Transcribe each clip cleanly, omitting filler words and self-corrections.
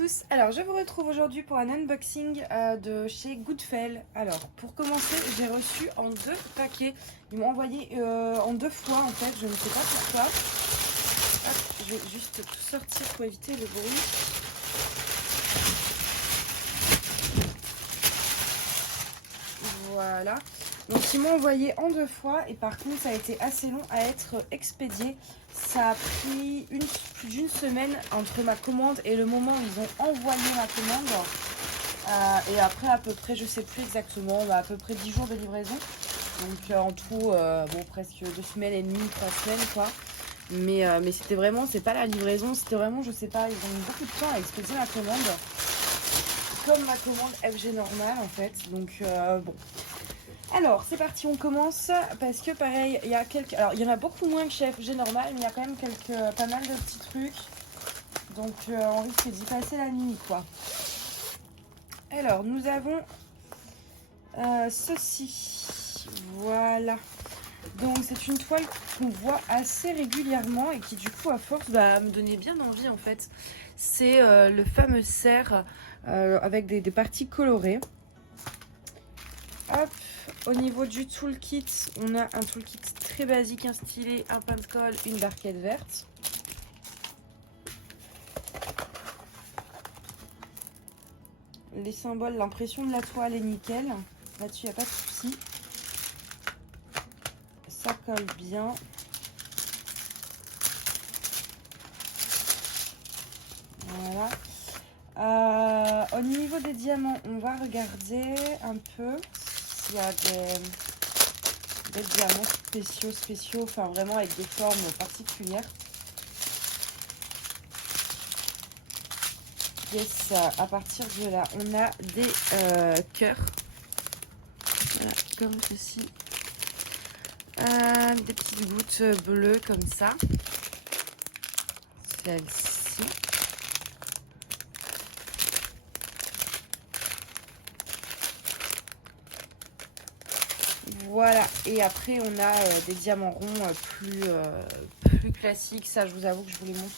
tous, alors je vous retrouve aujourd'hui pour un unboxing de chez Goodfell. Alors pour commencer, j'ai reçu en 2 paquets, ils m'ont envoyé en 2 fois en fait, je ne sais pas pourquoi. Hop, je vais juste tout sortir pour éviter le bruit. Voilà, donc ils m'ont envoyé en 2 fois et par contre ça a été assez long à être expédié. Ça a pris plus d'une semaine entre ma commande et le moment où ils ont envoyé ma commande. Et après à peu près, je sais plus exactement, à peu près 10 jours de livraison. Donc en tout, bon, presque 2 semaines et demie, 3 semaines quoi. Mais c'était vraiment, c'est pas la livraison, c'était vraiment, je sais pas, ils ont mis beaucoup de temps à expédier ma commande. Comme ma commande FG normale en fait. Donc bon. Alors c'est parti, on commence parce que pareil, il y a quelques. Alors il y en a beaucoup moins que chez FG normal, mais il y a quand même pas mal de petits trucs. Donc on risque d'y passer la nuit quoi. Alors nous avons ceci. Voilà. Donc c'est une toile qu'on voit assez régulièrement et qui du coup à force me donnait bien envie en fait. C'est le fameux cerf avec des parties colorées. Hop, au niveau du toolkit, on a un toolkit très basique, un stylet, un pain de colle, une barquette verte. Les symboles, l'impression de la toile est nickel. Là-dessus, il n'y a pas de souci. Ça colle bien. Voilà. Au niveau des diamants, on va regarder un peu s'il y a des diamants spéciaux, enfin vraiment avec des formes particulières. Yes, à partir de là, on a des cœurs. Voilà, comme ceci. Des petites gouttes bleues comme ça. Celle-ci. Voilà, et après on a des diamants ronds plus classiques. Ça, je vous avoue que je vous les montre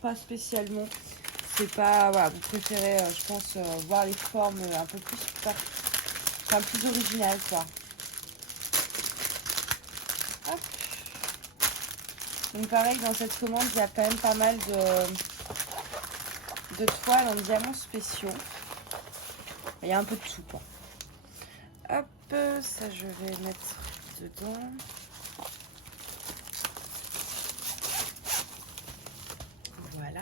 pas spécialement. C'est pas, voilà, vous préférez, je pense, voir les formes un peu plus originales, quoi. Hop. Donc pareil, dans cette commande, il y a quand même pas mal de toiles en diamants spéciaux. Il y a un peu de tout, quoi. Hop, ça je vais mettre dedans. Voilà.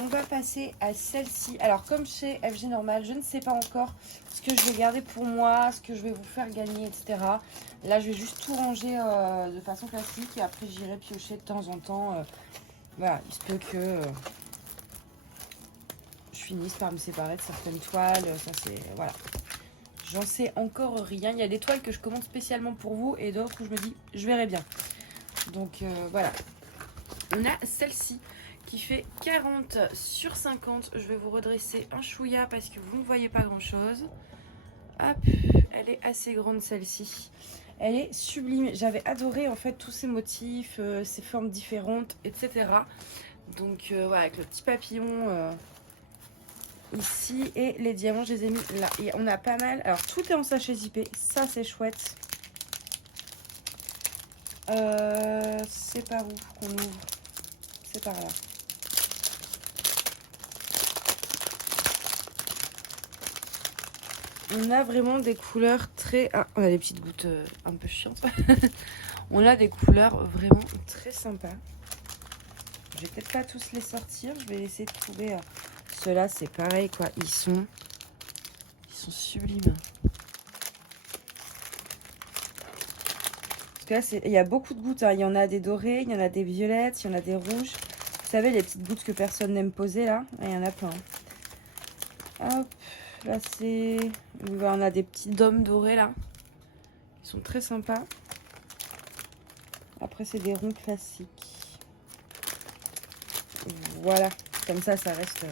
On va passer à celle-ci. Alors comme chez FG Normal, je ne sais pas encore ce que je vais garder pour moi, ce que je vais vous faire gagner, etc. Là, je vais juste tout ranger de façon classique et après j'irai piocher de temps en temps. Voilà, il se peut que je finisse par me séparer de certaines toiles. Ça c'est, voilà. J'en sais encore rien. Il y a des toiles que je commande spécialement pour vous et d'autres où je me dis, je verrai bien. Donc voilà. On a celle-ci qui fait 40 sur 50. Je vais vous redresser un chouïa parce que vous ne voyez pas grand chose. Hop, elle est assez grande celle-ci. Elle est sublime. J'avais adoré en fait tous ces motifs, ces formes différentes, etc. Donc voilà, avec le petit papillon ici et les diamants, je les ai mis là. Et on a pas mal. Alors tout est en sachet zippé, ça c'est chouette. C'est par où qu'on ouvre? C'est par là. On a vraiment des couleurs très... Ah, on a des petites gouttes un peu chiantes. On a des couleurs vraiment très sympas. Je vais peut-être pas tous les sortir. Je vais essayer de trouver... Ceux-là, c'est pareil, quoi. Ils sont sublimes. Parce que là, il y a beaucoup de gouttes. Hein. Il y en a des dorées, il y en a des violettes, il y en a des rouges. Vous savez, les petites gouttes que personne n'aime poser, là. Il y en a plein. Hop. Là, c'est... On a des petits dômes dorés, là. Ils sont très sympas. Après, c'est des ronds classiques. Voilà. Comme ça reste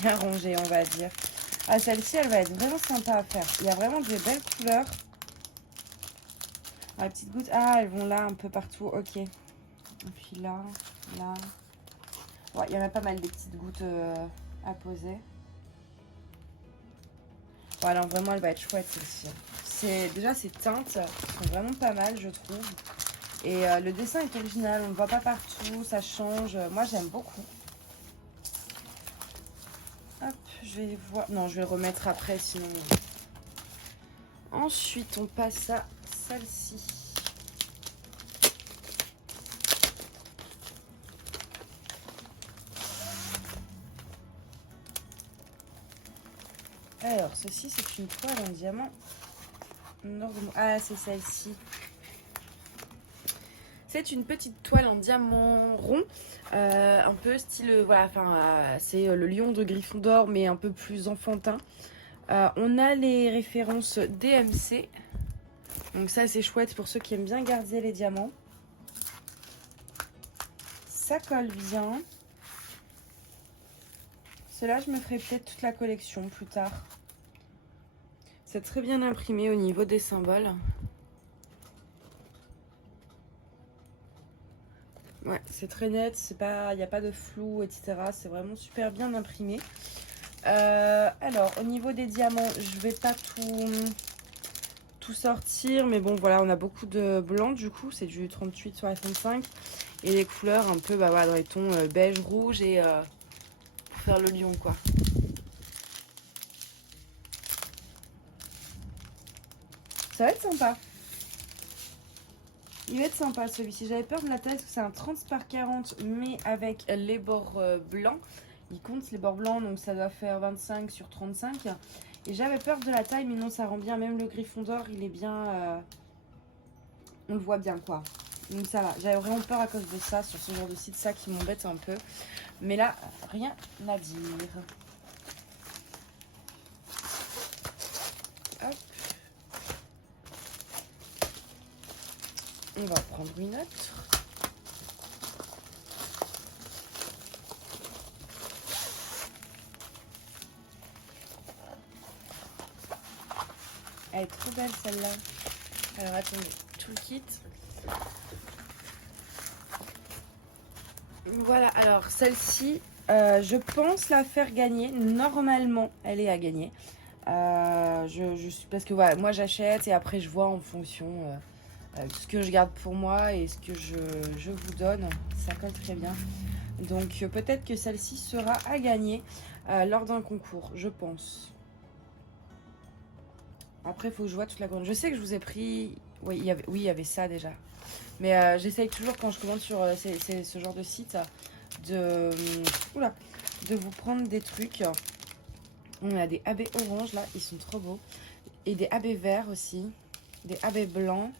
bien rangé, on va dire. Ah, celle-ci, elle va être vraiment sympa à faire. Il y a vraiment des belles couleurs. Ah, les petites gouttes. Ah, elles vont là, un peu partout. Ok. Et puis là, là. Ouais, il y en a pas mal des petites gouttes à poser. Voilà, vraiment, elle va être chouette celle-ci. Déjà, ces teintes sont vraiment pas mal, je trouve. Et le dessin est original, on ne le voit pas partout, ça change. Moi, j'aime beaucoup. Hop, je vais voir. Non, je vais le remettre après, sinon. Ensuite, on passe à celle-ci. Alors, ceci, c'est une toile en diamant. Ah, c'est celle-ci. C'est une petite toile en diamant rond, un peu style, voilà, enfin, c'est le lion de Gryffondor, mais un peu plus enfantin. On a les références DMC, donc ça c'est chouette pour ceux qui aiment bien garder les diamants. Ça colle bien. Cela, je me ferai peut-être toute la collection plus tard. C'est très bien imprimé au niveau des symboles. Ouais, c'est très net, il n'y a pas de flou, etc. C'est vraiment super bien imprimé. Alors, au niveau des diamants, je vais pas tout sortir, mais bon, voilà, on a beaucoup de blanc du coup, c'est du 38 sur F25. Et les couleurs un peu, bah voilà, dans les tons beige, rouge et pour faire le lion, quoi. Ça va être sympa. Il va être sympa celui-ci. J'avais peur de la taille parce que c'est un 30 par 40, mais avec les bords blancs. Il compte les bords blancs, donc ça doit faire 25 sur 35. Et j'avais peur de la taille, mais non, ça rend bien. Même le Gryffondor, il est bien... on le voit bien, quoi. Donc ça va. J'avais vraiment peur à cause de ça, sur ce genre de site, ça qui m'embête un peu. Mais là, rien à dire. Hop. On va prendre une autre. Elle est trop belle celle-là. Alors attendez, tout le kit. Voilà, alors celle-ci, je pense la faire gagner. Normalement, elle est à gagner. Parce que voilà, moi j'achète et après je vois en fonction ce que je garde pour moi et ce que je vous donne. Ça colle très bien. Donc peut-être que celle-ci sera à gagner lors d'un concours, je pense. Après, il faut que je vois toute la grande. Je sais que je vous ai pris... Oui, il y avait ça déjà. Mais j'essaye toujours quand je commande sur ce genre de site de, oula, de vous prendre des trucs. On a des AB orange là, ils sont trop beaux. Et des AB verts aussi. Des AB blancs.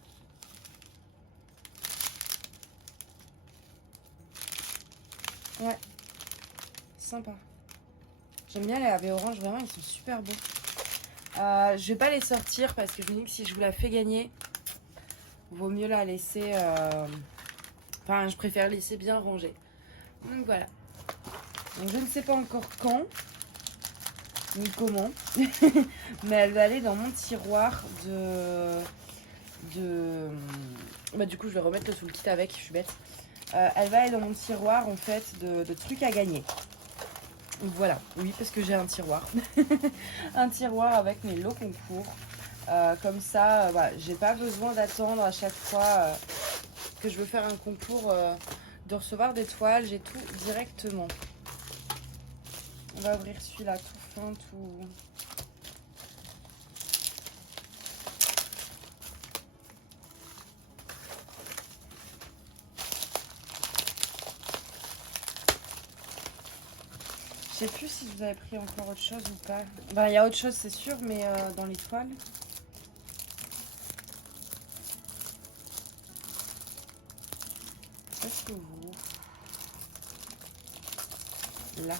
Ouais, sympa. J'aime bien les AB orange, vraiment ils sont super beaux. Je vais pas les sortir parce que je me dis que si je vous la fais gagner, vaut mieux la laisser... Enfin, je préfère laisser bien rangée. Donc voilà. Donc je ne sais pas encore quand, ni comment, mais elle va aller dans mon tiroir Bah du coup je vais remettre tout le kit avec, je suis bête. Elle va aller dans mon tiroir en fait de trucs à gagner. Donc voilà, oui parce que j'ai un tiroir. Un tiroir avec mes lots concours. Comme ça, voilà, j'ai pas besoin d'attendre à chaque fois que je veux faire un concours de recevoir des toiles, j'ai tout directement. On va ouvrir celui-là tout fin, tout... Je sais plus si vous avez pris encore autre chose ou pas. Ben, il y a autre chose, c'est sûr, mais dans les toiles. Qu'est-ce que vous... Là.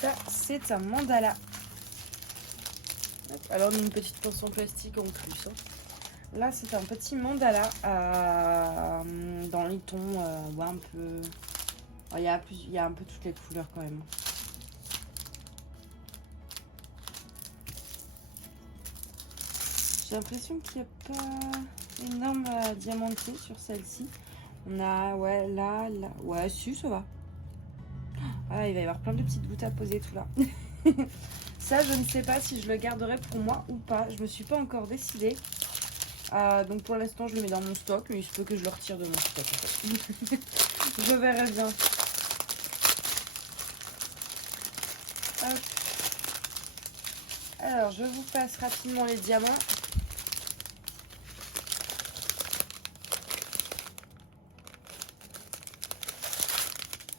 Ça, c'est un mandala. Alors, on a une petite pince en plastique en plus. Hein. Là, c'est un petit mandala dans les tons ouais, un peu... Il y a un peu toutes les couleurs quand même. J'ai l'impression qu'il n'y a pas énorme à diamanter sur celle-ci. On a, ouais, là. Ouais, si, ça va. Ah, il va y avoir plein de petites gouttes à poser tout là. Ça, je ne sais pas si je le garderai pour moi ou pas. Je me suis pas encore décidée. Donc pour l'instant, je le mets dans mon stock. Mais il se peut que je le retire de mon stock. En fait. Je verrai bien. Hop. Alors, je vous passe rapidement les diamants.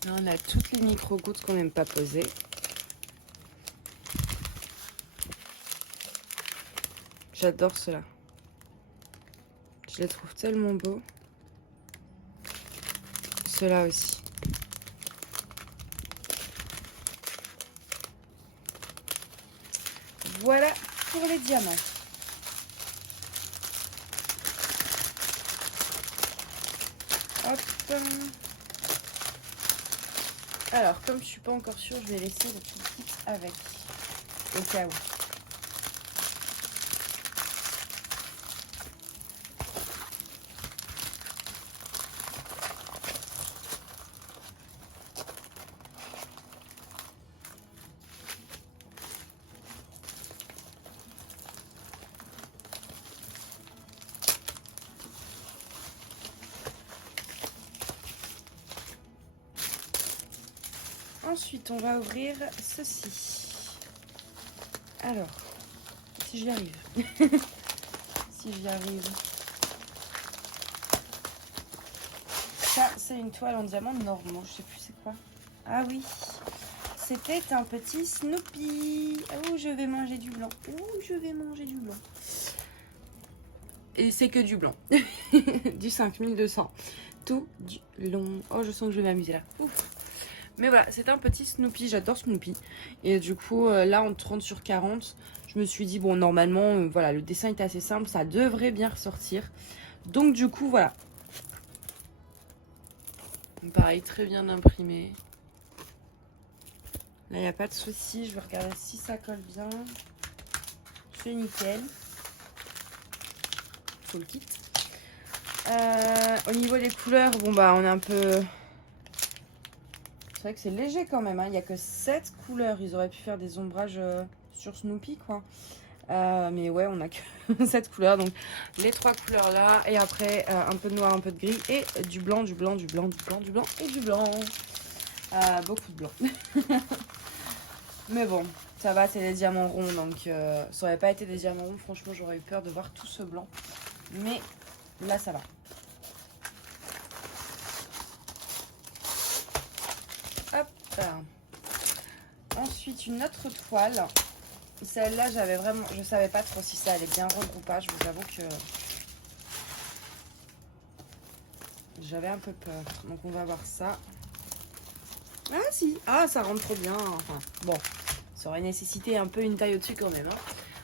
Là, on a toutes les micro-gouttes qu'on n'aime pas poser. J'adore ceux-là. Je les trouve tellement beaux. Ceux-là aussi. Voilà pour les diamants. Hop. Alors, comme je suis pas encore sûre, je vais laisser le petit kit avec. Au cas où. Ensuite, on va ouvrir ceci. Alors, si j'y arrive. Si j'y arrive. Ça, c'est une toile en diamant normand. Je sais plus c'est quoi. Ah oui. C'était un petit Snoopy. Oh, je vais manger du blanc. Oh, je vais manger du blanc. Et c'est que du blanc. Du 5200. Tout du long. Oh, je sens que je vais m'amuser là. Ouf. Mais voilà, c'est un petit Snoopy, j'adore Snoopy. Et du coup, là, en 30 sur 40, je me suis dit, bon, normalement, voilà, le dessin est assez simple, ça devrait bien ressortir. Donc, du coup, voilà. Pareil, très bien imprimé. Là, il n'y a pas de souci, je vais regarder si ça colle bien. C'est nickel. Full kit. Au niveau des couleurs, bon, bah, on est un peu... C'est vrai que c'est léger quand même, hein. Il n'y a que 7 couleurs. Ils auraient pu faire des ombrages sur Snoopy, quoi. Mais ouais, on a que 7 couleurs. Donc les 3 couleurs là. Et après, un peu de noir, un peu de gris. Et du blanc, du blanc, du blanc, du blanc, du blanc et du blanc. Beaucoup de blanc. Mais bon, ça va, c'est des diamants ronds. Donc ça aurait pas été des diamants ronds. Franchement, j'aurais eu peur de voir tout ce blanc. Mais là, ça va. Hop. Ensuite, une autre toile. Celle-là, je savais pas trop si ça allait bien regrouper. Je vous avoue que j'avais un peu peur. Donc, on va voir ça. Ah si, ah ça rentre trop bien. Enfin, bon, ça aurait nécessité un peu une taille au-dessus quand même. Hein.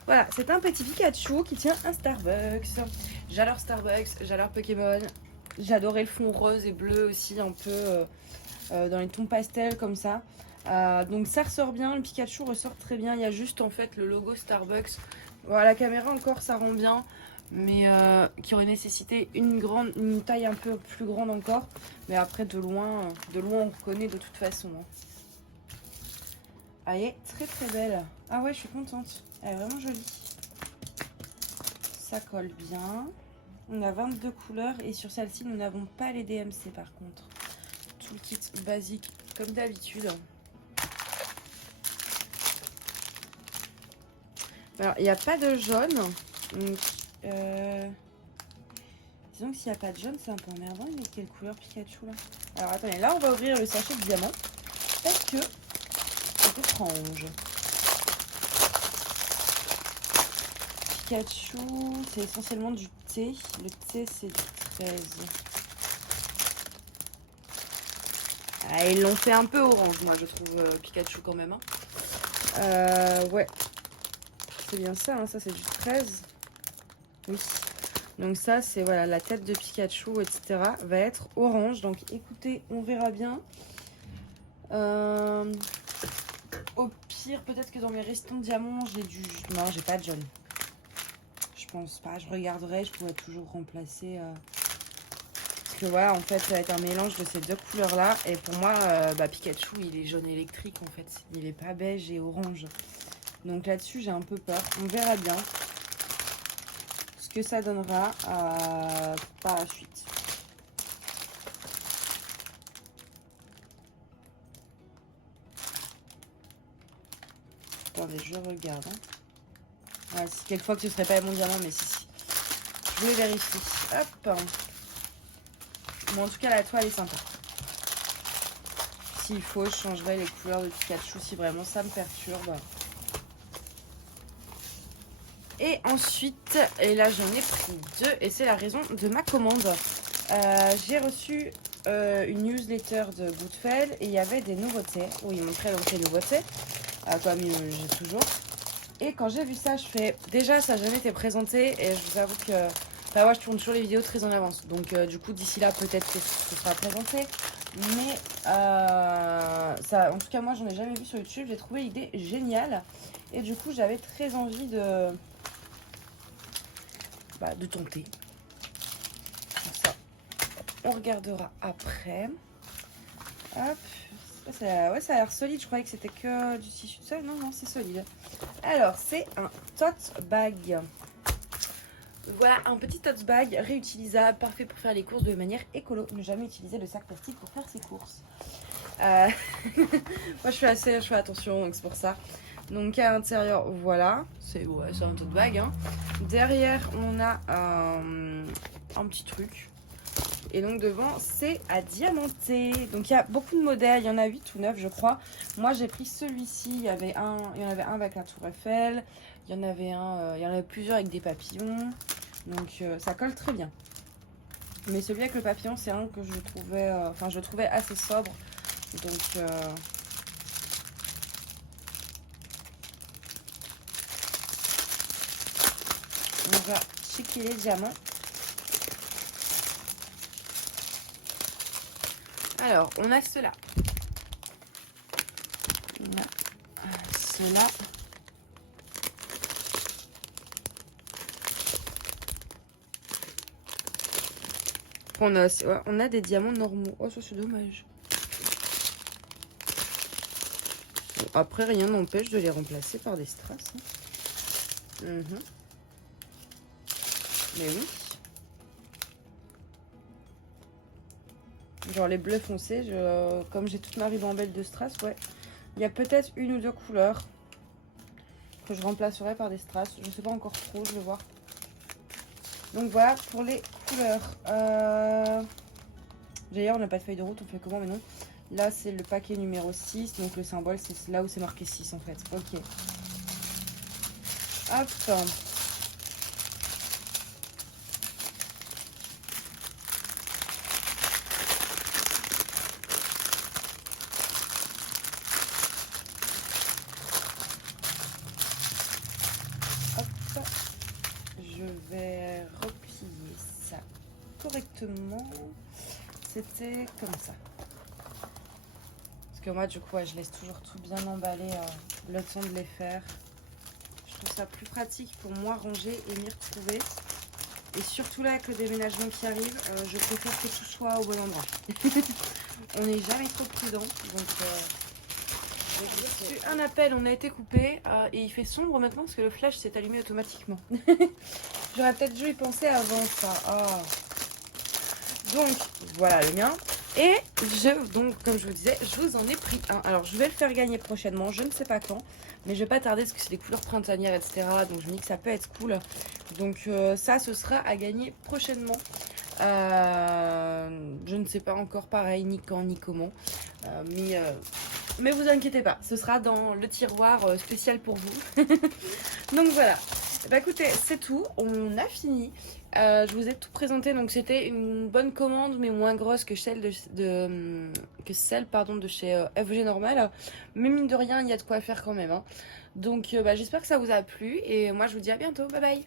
Voilà, c'est un petit Pikachu qui tient un Starbucks. J'adore Starbucks, j'adore Pokémon. J'adorais le fond rose et bleu aussi, un peu dans les tons pastels comme ça. Donc ça ressort bien, le Pikachu ressort très bien. Il y a juste en fait le logo Starbucks. Voilà, la caméra encore ça rend bien, mais qui aurait nécessité une taille un peu plus grande encore. Mais après de loin on reconnaît de toute façon. Hein. Elle est très très belle. Ah ouais, je suis contente. Elle est vraiment jolie. Ça colle bien. On a 22 couleurs et sur celle-ci nous n'avons pas les DMC par contre. Tout le kit basique comme d'habitude. Alors, il n'y a pas de jaune. Donc, disons que s'il n'y a pas de jaune, c'est un peu emmerdant. Il met quelle couleur Pikachu là? Alors, attendez, là, on va ouvrir le sachet de diamant. Parce que c'est étrange. Pikachu, c'est essentiellement du thé. Le thé, c'est du 13. Ah, ils l'ont fait un peu orange, moi, je trouve, Pikachu quand même. Hein. Ouais. C'est bien ça, hein, ça c'est du 13. Oui. Donc ça c'est voilà la tête de Pikachu, etc. va être orange. Donc écoutez, on verra bien. Au pire, peut-être que dans mes restants diamants, j'ai du... Non, j'ai pas de jaune. Je je pense pas. Je regarderai, je pourrais toujours remplacer. Parce que voilà, en fait, ça va être un mélange de ces deux couleurs-là. Et pour moi, Pikachu, il est jaune électrique, en fait. Il est pas beige et orange. Donc là-dessus, j'ai un peu peur. On verra bien ce que ça donnera par la suite. Attendez, je regarde. Ouais, si quelquefois que ce serait pas mon diamant, mais si. Je vais vérifier. Hop. Bon, en tout cas, la toile est sympa. S'il faut, je changerai les couleurs de Pikachu si vraiment ça me perturbe. Et ensuite, et là j'en ai pris 2 et c'est la raison de ma commande. J'ai reçu une newsletter de Goodfell et il y avait des nouveautés où ils montraient donc les nouveautés, comme j'ai toujours. Et quand j'ai vu ça, je fais déjà ça n'a jamais été présenté et je vous avoue que moi je tourne toujours les vidéos très en avance. Donc du coup d'ici là peut-être que ce sera présenté. Mais ça, en tout cas moi j'en ai jamais vu sur YouTube. J'ai trouvé l'idée géniale et du coup j'avais très envie de tenter. Ça, on regardera après. Hop. Ça a l'air solide. Je croyais que c'était que du tissu de sol. Non, non, c'est solide. Alors, c'est un tote bag. Voilà, un petit tote bag réutilisable, parfait pour faire les courses de manière écolo. Ne jamais utiliser le sac plastique pour faire ses courses. Moi, je fais attention, donc c'est pour ça. Donc à l'intérieur, voilà, c'est un tote bag. Hein. Derrière, on a un petit truc. Et donc devant, c'est à diamanter. Donc il y a beaucoup de modèles, il y en a 8 ou 9 je crois. Moi j'ai pris celui-ci, il y en avait un avec la tour Eiffel. Il y en avait plusieurs avec des papillons. Donc ça colle très bien. Mais celui avec le papillon, c'est un que je trouvais assez sobre. Donc on va checker les diamants. Alors, on a cela. On a cela. On a des diamants normaux. Oh, ça c'est dommage. Bon, après, rien n'empêche de les remplacer par des strass. Hein. Mais oui. Genre les bleus foncés, comme j'ai toute ma ribambelle de strass, ouais. Il y a peut-être une ou deux couleurs que je remplacerai par des strass. Je sais pas encore trop, je vais voir. Donc voilà pour les couleurs. D'ailleurs, on n'a pas de feuille de route, on fait comment? Mais non. Là, c'est le paquet numéro 6. Donc le symbole, c'est là où c'est marqué 6 en fait. Ok. Hop. Je vais replier ça correctement. C'était comme ça. Parce que moi, du coup, je laisse toujours tout bien emballé le temps de les faire. Je trouve ça plus pratique pour moi ranger et m'y retrouver. Et surtout là, avec le déménagement qui arrive, je préfère que tout soit au bon endroit. On n'est jamais trop prudent. Donc, j'ai reçu un appel, on a été coupé et il fait sombre maintenant parce que le flash s'est allumé automatiquement. J'aurais peut-être dû y penser avant ça. Oh. Donc, voilà le mien. Et donc, comme je vous disais, je vous en ai pris un. Alors, je vais le faire gagner prochainement, je ne sais pas quand. Mais je vais pas tarder parce que c'est des couleurs printanières, etc. Donc, je me dis que ça peut être cool. Donc, ça, ce sera à gagner prochainement. Je ne sais pas encore pareil, ni quand, ni comment. Mais vous inquiétez pas, ce sera dans le tiroir spécial pour vous. Donc, voilà. Bah écoutez, c'est tout, on a fini. Je vous ai tout présenté, donc c'était une bonne commande mais moins grosse que celle de chez FG Normal. Mais mine de rien, il y a de quoi faire quand même. Hein. Donc j'espère que ça vous a plu et moi je vous dis à bientôt, bye bye.